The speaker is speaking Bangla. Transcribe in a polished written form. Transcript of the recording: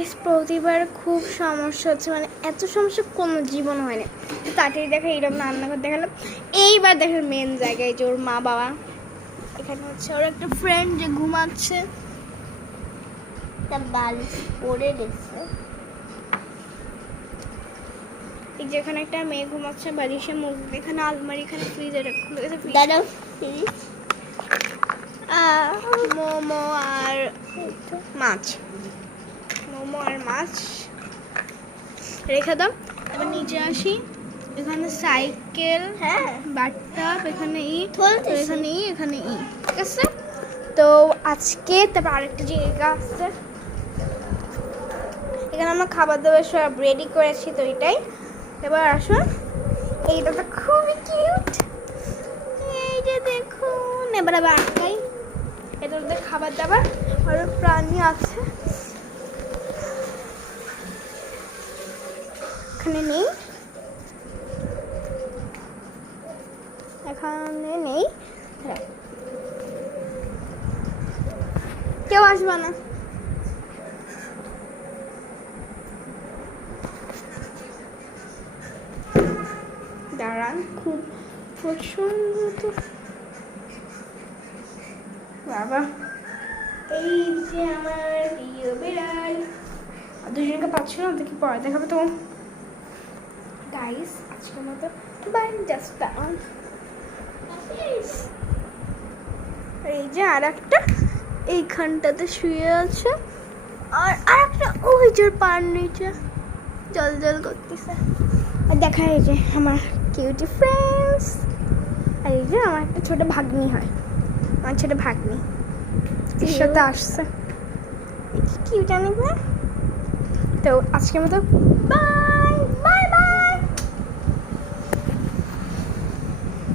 গাইস প্রতিবার খুব সমস্যা হচ্ছে, মানে এত সমস্যা কোনো জীবন হয় না। তাড়াতাড়ি দেখা এইরকম রান্নাঘর দেখালাম। এইবার দেখেন মেন জায়গায় যে ওর মা বাবা, এখানে হচ্ছে ওর একটা ফ্রেন্ড যে ঘুমাচ্ছে, তা বালিশ পরে গেছে। এই যে এখানে একটা মেয়ে ঘুমাচ্ছে বালিশে মুখ, এখানে আলমারি, এখানে ফ্রিজ, এটা খুলে গেছে ফ্রিজ। দাঁড়াও ফ্রিজ। মোমো আর মাছ, মোমো আর মাছ রেখে দাও। এবার নিচে আসি, এখানে সাইকেল, হ্যাঁ বাথটাব, এখানে চলতেছে। এখানে এখানে ঠিক আছে। তো আজকে তারপর আরেকটা জায়গা আছে, এখানে আমরা খাবার দাবার সব রেডি করেছি, তো এটাই। এবার আসুন, এইটা তো খুবই কিউট, এই যে দেখুন। এবার আবার আটকাই, এটা ওদের খাবার দাবার, আরো প্রাণী আছে এখানে নেই, এখানে নেই, হ্যাঁ। কেউ আসবে না। দাঁড়ান, খুব প্রচন্ড তো বাবা। এই যে আমার প্রিয় বিড়াল, দুজনকে পাচ্ছ না, দেখি পরে দেখাবে তো। গাইস আজকের মতো বাই, জাস্ট ডাউন। এই যে আর একটা এইখানটাতে শুয়ে আছে, আর আরেকটা ওই যে পার নিচে জল জল করতেছে। আর দেখা, এই যে আমার কিউটি ফ্রেন্ডস, আর এই যে আমার একটা ছোট ভাগ্নি হয়, আমার ছোট ভাগ্নি এর সাথে আসছে, কিউট অনেক না। তো আজকের মতো বাই।